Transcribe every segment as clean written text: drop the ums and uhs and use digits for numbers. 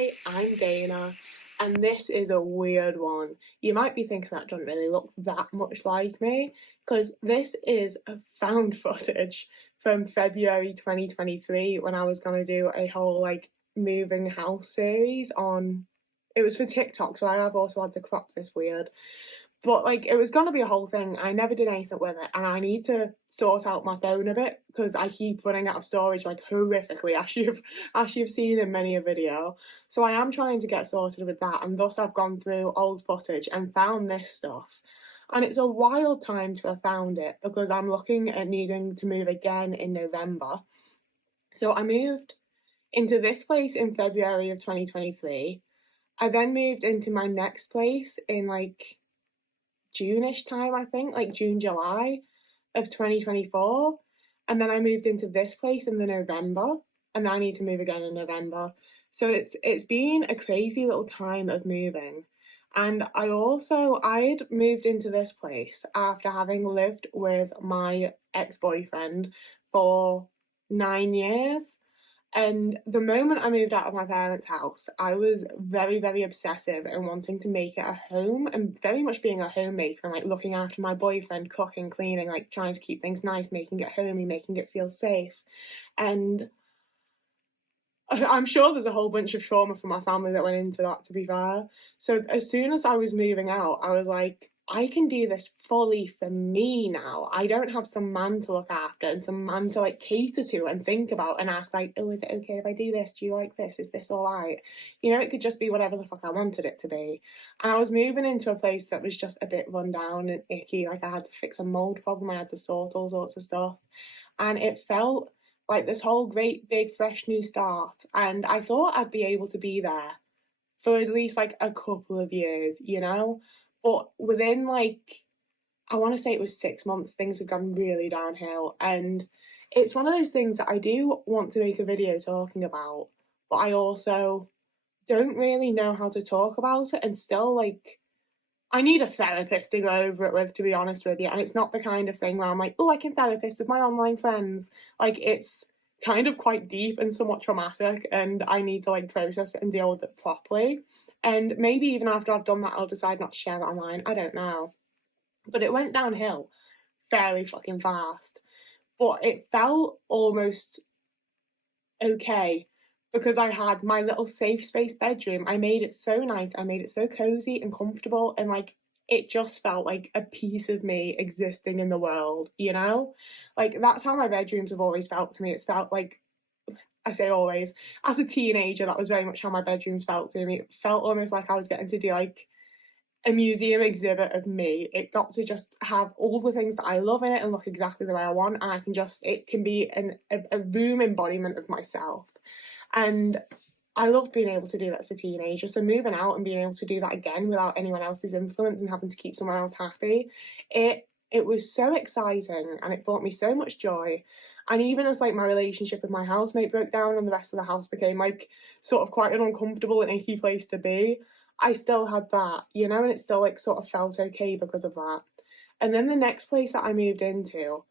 Hi, I'm Dana, and this is a weird one. You might be thinking that doesn't really look that much like me, because this is a found footage from February 2023 when I was going to do a whole moving house series on. It was for TikTok, so I have also had to crop this weird. But it was gonna be a whole thing. I never did anything with it, and I need to sort out my phone a bit because I keep running out of storage horrifically, as you've seen in many a video. So I am trying to get sorted with that, and thus I've gone through old footage and found this stuff. And it's a wild time to have found it because I'm looking at needing to move again in November. So I moved into this place in February of 2023. I then moved into my next place in June-ish time, I think, like June, July of 2024. And then I moved into this place in the November, and I need to move again in November. So it's been a crazy little time of moving. And I'd moved into this place after having lived with my ex-boyfriend for 9 years. And the moment I moved out of my parents' house, I was very, very obsessive and wanting to make it a home and very much being a homemaker and looking after my boyfriend, cooking, cleaning, trying to keep things nice, making it homey, making it feel safe. And I'm sure there's a whole bunch of trauma from my family that went into that, to be fair. So as soon as I was moving out, I was like, I can do this fully for me now. I don't have some man to look after and some man to cater to and think about and ask oh, is it okay if I do this? Do you like this? Is this all right? It could just be whatever the fuck I wanted it to be. And I was moving into a place that was just a bit run down and icky. I had to fix a mold problem. I had to sort all sorts of stuff. And it felt like this whole great big fresh new start. And I thought I'd be able to be there for at least a couple of years, But within I want to say it was 6 months, things have gone really downhill. And it's one of those things that I do want to make a video talking about, but I also don't really know how to talk about it and still I need a therapist to go over it with, to be honest with you. And it's not the kind of thing where I'm oh, I can therapist with my online friends. It's kind of quite deep and somewhat traumatic, and I need to process it and deal with it properly. And maybe even after I've done that, I'll decide not to share it online. I don't know. But it went downhill fairly fucking fast. But it felt almost okay because I had my little safe space bedroom. I made it so nice. I made it so cozy and comfortable, and it just felt like a piece of me existing in the world, that's how my bedrooms have always felt to me. It's felt I say always, as a teenager, that was very much how my bedrooms felt to me. It felt almost like I was getting to do a museum exhibit of me. It got to just have all the things that I love in it and look exactly the way I want, and it can be a room embodiment of myself. And I loved being able to do that as a teenager. So moving out and being able to do that again without anyone else's influence and having to keep someone else happy, it was so exciting and it brought me so much joy. And even as my relationship with my housemate broke down and the rest of the house became sort of quite an uncomfortable and icky place to be, I still had that, and it still sort of felt okay because of that. And then the next place that I moved into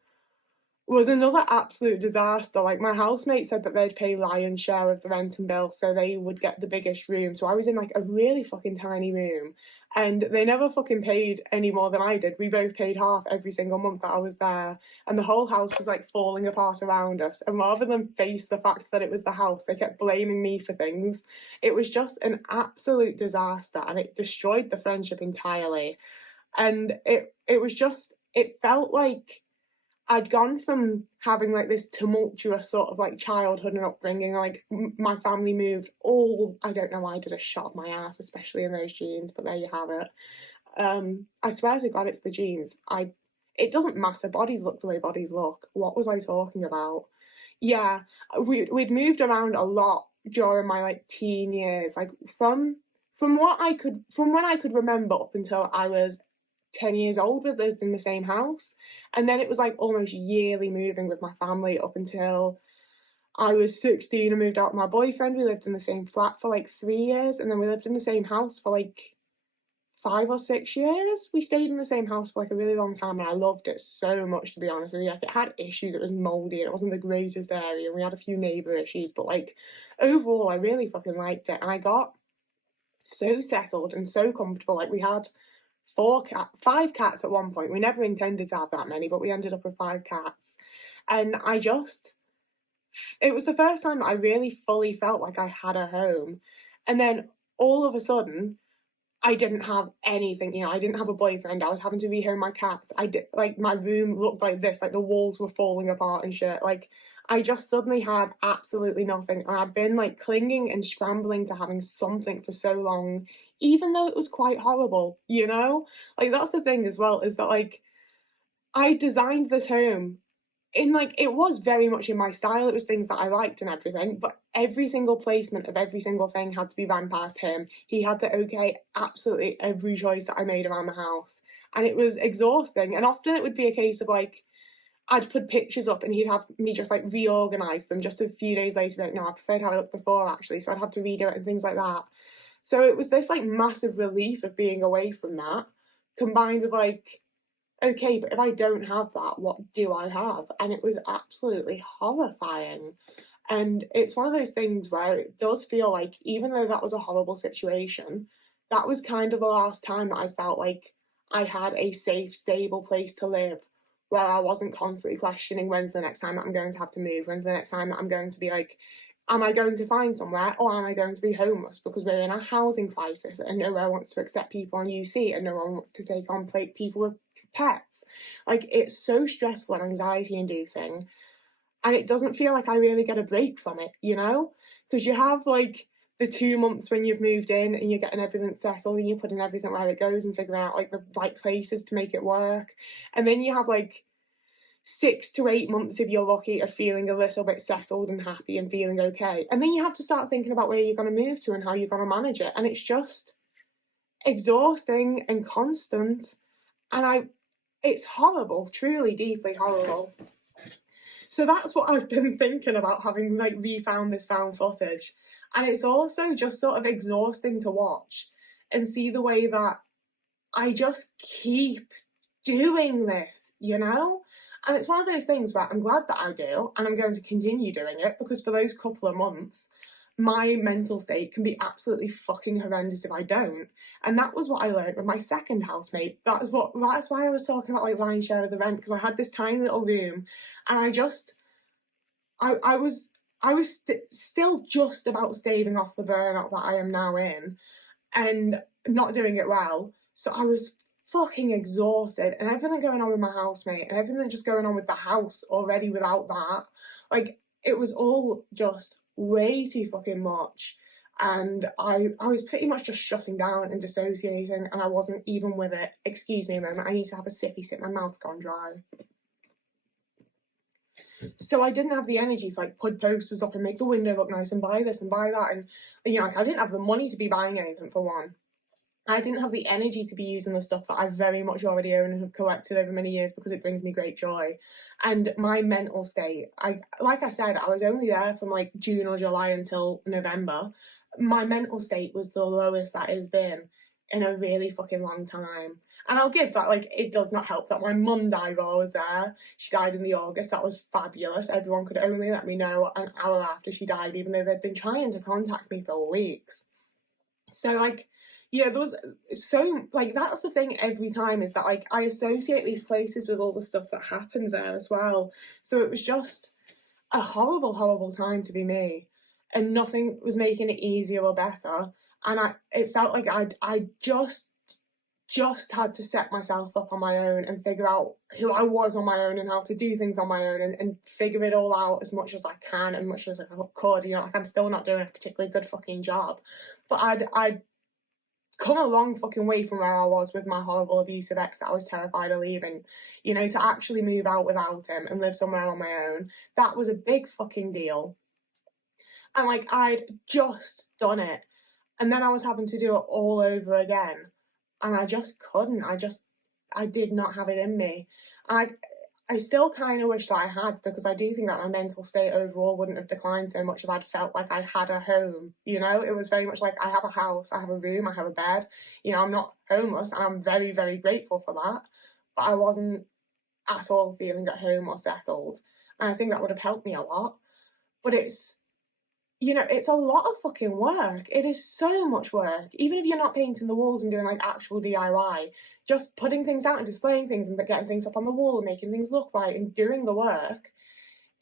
was another absolute disaster. My housemate said that they'd pay lion's share of the rent and bill, so they would get the biggest room. So I was in a really fucking tiny room, and they never fucking paid any more than I did. We both paid half every single month that I was there, and the whole house was falling apart around us. And rather than face the fact that it was the house, they kept blaming me for things. It was just an absolute disaster, and it destroyed the friendship entirely. And it felt like I'd gone from having this tumultuous sort of childhood and upbringing. My family moved I don't know why I did a shot of my ass, especially in those jeans, but there you have it. I swear to God, it's the jeans. It doesn't matter. Bodies look the way bodies look. What was I talking about? Yeah, we'd moved around a lot during my teen years. From when I could remember up until I was 10 years old, we lived in the same house, and then it was almost yearly moving with my family up until I was 16 and moved out with my boyfriend. We lived in the same flat for 3 years, and then we lived in the same house for 5 or 6 years. We stayed in the same house for like a really long time and I loved it so much, to be honest with you. Like, it had issues, it was mouldy and it wasn't the greatest area and we had a few neighbour issues, but like overall I really fucking liked it and I got so settled and so comfortable. Like, we had 5 cats at one point. We never intended to have that many, but we ended up with 5 cats. And it was the first time that I really fully felt like I had a home. And then all of a sudden, I didn't have anything, I didn't have a boyfriend, I was having to rehome my cats, like, my room looked like this, like, the walls were falling apart and shit, like, I just suddenly had absolutely nothing, and I'd been, like, clinging and scrambling to having something for so long, even though it was quite horrible, you know? Like, that's the thing as well, is that, like, I designed this home it was very much in my style, it was things that I liked and everything, but every single placement of every single thing had to be ran past him. He had to okay absolutely every choice that I made around the house, and it was exhausting, and often it would be a case of, like, I'd put pictures up and he'd have me just, like, reorganise them just a few days later, be like, "No, I preferred how it looked before, actually," so I'd have to redo it and things like that. So it was this, like, massive relief of being away from that, combined with, like, okay, but if I don't have that, what do I have? And it was absolutely horrifying. And it's one of those things where it does feel like, even though that was a horrible situation, that was kind of the last time that I felt like I had a safe, stable place to live, where I wasn't constantly questioning when's the next time that I'm going to have to move, when's the next time that I'm going to be like, am I going to find somewhere or am I going to be homeless? Because we're in a housing crisis and nowhere wants to accept people on UC and no one wants to take on people with pets. Like, it's so stressful and anxiety inducing, and it doesn't feel like I really get a break from it, you know? Because you have, like, the 2 months when you've moved in and you're getting everything settled and you're putting everything where it goes and figuring out, like, the right places to make it work. And then you have, like, 6 to 8 months, if you're lucky, of feeling a little bit settled and happy and feeling okay. And then you have to start thinking about where you're going to move to and how you're going to manage it. And it's just exhausting and constant. And it's horrible, truly, deeply horrible. So that's what I've been thinking about, having, like, refound this found footage. And it's also just sort of exhausting to watch and see the way that I just keep doing this, you know? And it's one of those things where I'm glad that I do, and I'm going to continue doing it, because for those couple of months, my mental state can be absolutely fucking horrendous if I don't. And that was what I learned with my second housemate. That's why I was talking about, like, line share of the rent, because I had this tiny little room, and I was still just about staving off the burnout that I am now in, and not doing it well. So I was fucking exhausted, and everything going on with my housemate, and everything just going on with the house already without that, like, it was all just way too fucking much. And I was pretty much just shutting down and dissociating, and I wasn't even with it. Excuse me a moment, I need to have a sippy sip, my mouth's gone dry. So I didn't have the energy to, like, put posters up and make the window look nice and buy this and buy that, and like, I didn't have the money to be buying anything, for one. I didn't have the energy to be using the stuff that I very much already own and have collected over many years, because it brings me great joy. And my mental state, like I said, I was only there from, like, June or July until November. My mental state was the lowest that it's been in a really fucking long time. And I'll give that, like, it does not help that my mum died while I was there. She died in the August. That was fabulous. Everyone could only let me know an hour after she died, even though they'd been trying to contact me for weeks. So, like, yeah, there was so, like, that's the thing every time, is that, like, I associate these places with all the stuff that happened there as well. So it was just a horrible, horrible time to be me, and nothing was making it easier or better. And it felt like I just had to set myself up on my own and figure out who I was on my own and how to do things on my own, and figure it all out as much as I can and much as I could. Like, I'm still not doing a particularly good fucking job, but I'd come a long fucking way from where I was with my horrible abusive ex that I was terrified of leaving. To actually move out without him and live somewhere on my own, that was a big fucking deal. And, like, I'd just done it, and then I was having to do it all over again, and I just couldn't. I did not have it in me. And I still kind of wish that I had, because I do think that my mental state overall wouldn't have declined so much if I'd felt like I had a home, you know? It was very much like, I have a house, I have a room, I have a bed, you know, I'm not homeless, and I'm very, very grateful for that, but I wasn't at all feeling at home or settled, and I think that would have helped me a lot. But it's, you know, it's a lot of fucking work. It is so much work. Even if you're not painting the walls and doing like actual DIY, just putting things out and displaying things and getting things up on the wall and making things look right and doing the work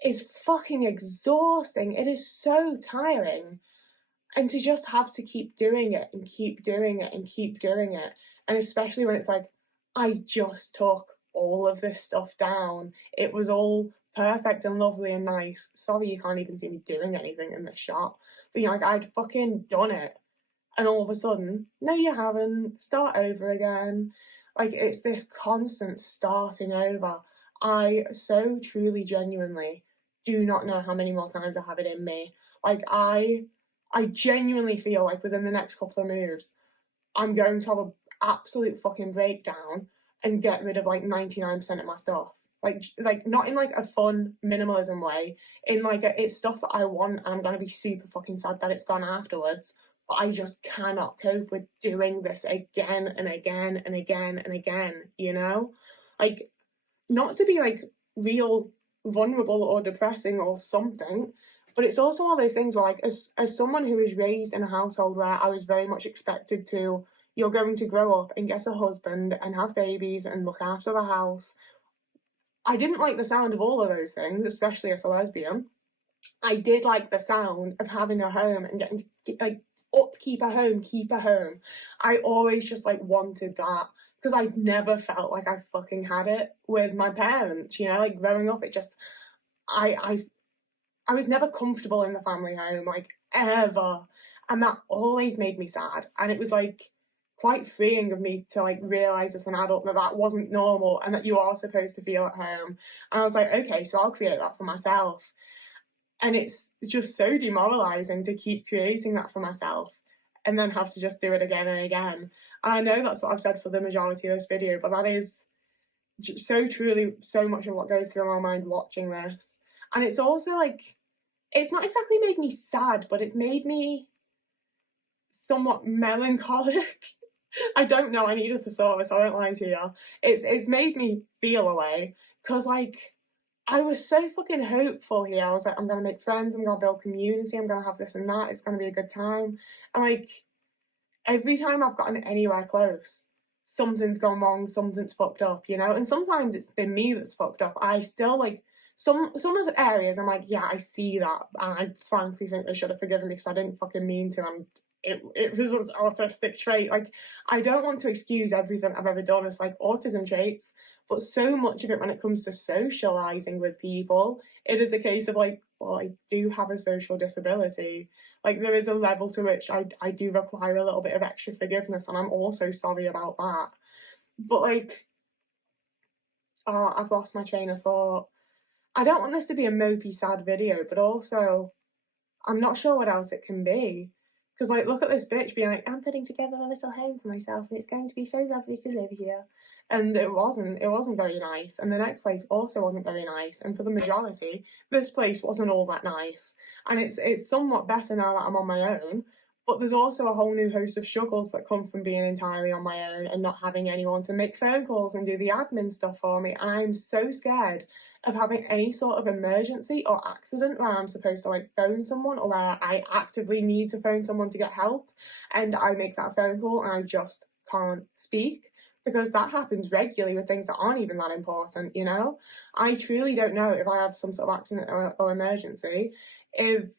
is fucking exhausting. It is so tiring. And to just have to keep doing it and keep doing it and keep doing it. And especially when it's like, I just took all of this stuff down. It was all perfect and lovely and nice. Sorry, you can't even see me doing anything in this shot. But you know, like, I'd fucking done it. And all of a sudden, no, you haven't. Start over again. Like, it's this constant starting over. I so truly, genuinely do not know how many more times I have it in me. Like, I genuinely feel like within the next couple of moves, I'm going to have an absolute fucking breakdown and get rid of like 99% of my stuff. Like not in like a fun minimalism way, in like it's stuff that I want, and I'm gonna be super fucking sad that it's gone afterwards. But I just cannot cope with doing this again and again and again and again, you know? Like, not to be like real vulnerable or depressing or something, but it's also one of those things where, like, as someone who was raised in a household where I was very much expected to, you're going to grow up and get a husband and have babies and look after the house. I didn't like the sound of all of those things, especially as a lesbian. I did like the sound of having a home and getting to, like, upkeep a home, keep a home. I always just, like, wanted that, because I've never felt like I fucking had it with my parents, you know? Like, growing up, it just, I was never comfortable in the family home, like, ever. And that always made me sad. And it was, like, quite freeing of me to, like, realise as an adult that that wasn't normal and that you are supposed to feel at home. And I was like, okay, so I'll create that for myself. And it's just so demoralising to keep creating that for myself and then have to just do it again and again. And I know that's what I've said for the majority of this video, but that is so truly so much of what goes through my mind watching this. And it's also like, it's not exactly made me sad, but it's made me somewhat melancholic. I don't know, I need a thesaurus, I won't lie to you. It's made me feel a way, because, like, I was so fucking hopeful here. I was like, I'm gonna make friends, I'm gonna build community, I'm gonna have this and that, it's gonna be a good time. And, like, every time I've gotten anywhere close, something's gone wrong, something's fucked up, you know? And sometimes it's been me that's fucked up. I still, like, some of the areas I'm like, yeah, I see that, and I frankly think they should have forgiven me because I didn't fucking mean to, and it was an autistic trait. Like, I don't want to excuse everything I've ever done as, like, autism traits, but so much of it when it comes to socialising with people, it is a case of, like, well, I do have a social disability. Like, there is a level to which I do require a little bit of extra forgiveness, and I'm also sorry about that. But, like, oh, I've lost my train of thought. I don't want this to be a mopey, sad video, but also, I'm not sure what else it can be. Because, like, look at this bitch being like, I'm putting together a little home for myself and it's going to be so lovely to live here. And it wasn't very nice. And the next place also wasn't very nice. And for the majority, this place wasn't all that nice. And it's somewhat better now that I'm on my own. But there's also a whole new host of struggles that come from being entirely on my own and not having anyone to make phone calls and do the admin stuff for me. And I'm so scared of having any sort of emergency or accident where I'm supposed to, like, phone someone, or where I actively need to phone someone to get help, and I make that phone call and I just can't speak, because that happens regularly with things that aren't even that important, you know? I truly don't know if I had some sort of accident or emergency, if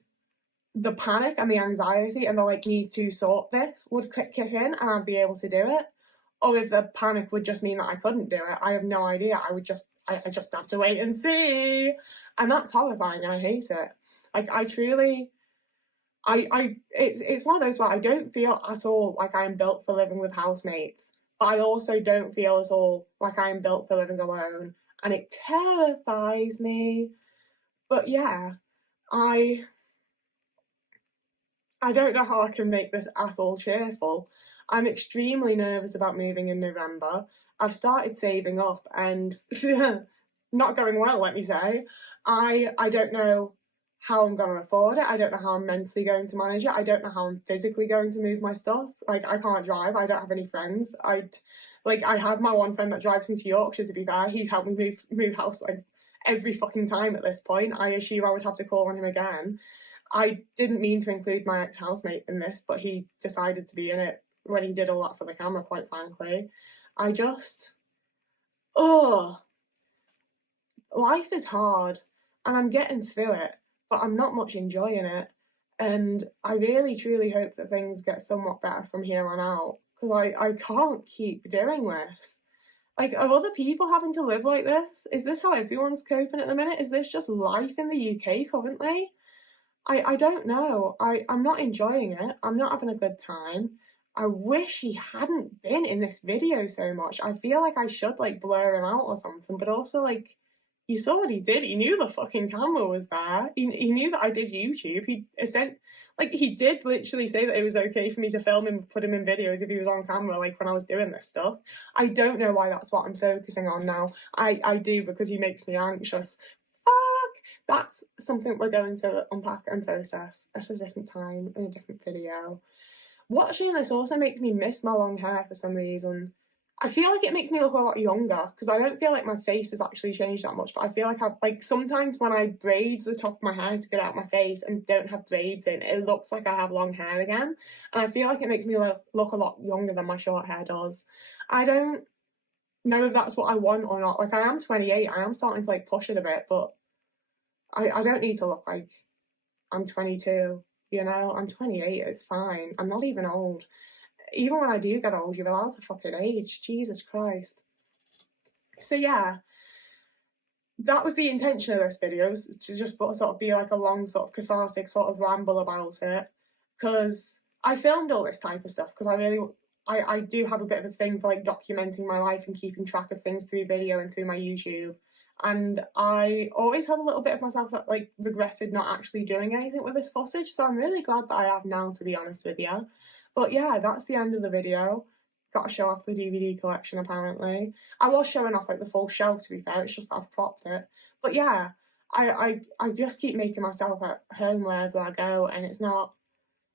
the panic and the anxiety and the, like, need to sort this would kick in and I'd be able to do it, or if the panic would just mean that I couldn't do it. I have no idea. I just have to wait and see. And that's horrifying and I hate it. Like, I truly, it's one of those where I don't feel at all like I'm built for living with housemates, but I also don't feel at all like I'm built for living alone. And it terrifies me. But yeah, I don't know how I can make this at all cheerful. I'm extremely nervous about moving in November. I've started saving up, and not going well, let me say. I don't know how I'm going to afford it. I don't know how I'm mentally going to manage it. I don't know how I'm physically going to move my stuff. Like, I can't drive. I don't have any friends. I have my one friend that drives me to Yorkshire, to be fair. He's helped me move house like every fucking time at this point. I assume I would have to call on him again. I didn't mean to include my ex-housemate in this, but he decided to be in it when he did all that for the camera, quite frankly. I just, oh, life is hard and I'm getting through it, but I'm not much enjoying it. And I really, truly hope that things get somewhat better from here on out, because I can't keep doing this. Like, are other people having to live like this? Is this how everyone's coping at the minute? Is this just life in the UK currently? I don't know. I'm not enjoying it. I'm not having a good time. I wish he hadn't been in this video so much. I feel like I should like blur him out or something, but also like, you saw what he did. He knew the fucking camera was there. He knew that I did YouTube. He did literally say that it was okay for me to film him, put him in videos if he was on camera, like when I was doing this stuff. I don't know why that's what I'm focusing on now. I do, because he makes me anxious. That's something we're going to unpack and process at a different time in a different video. Watching this also makes me miss my long hair for some reason. I feel like it makes me look a lot younger, because I don't feel like my face has actually changed that much, but I feel like sometimes when I braid the top of my hair to get out my face and don't have braids in, it looks like I have long hair again, and I feel like it makes me look a lot younger than my short hair does. I don't know if that's what I want or not. Like, I am 28, I am starting to like push it a bit, but I don't need to look like I'm 22, you know? I'm 28, it's fine. I'm not even old. Even when I do get old, you're allowed to fucking age. Jesus Christ. So yeah, that was the intention of this video, to just sort of be like a long sort of cathartic sort of ramble about it. Because I filmed all this type of stuff because I do have a bit of a thing for like documenting my life and keeping track of things through video and through my YouTube. And I always had a little bit of myself that like regretted not actually doing anything with this footage, so I'm really glad that I have now, to be honest with you. But yeah, that's the end of the video. Got to show off the DVD collection apparently. I was showing off like the full shelf, to be fair, it's just that I've propped it. But yeah, I just keep making myself at home wherever I go, and it's not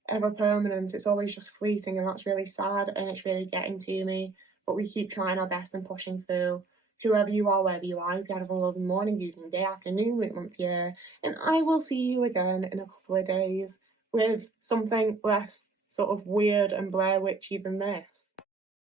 ever permanent, it's always just fleeting, and that's really sad and it's really getting to me. But we keep trying our best and pushing through. Whoever you are, wherever you are, you have a lovely morning, evening, day, afternoon, week, month, year, and I will see you again in a couple of days with something less sort of weird and Blair Witchy than this.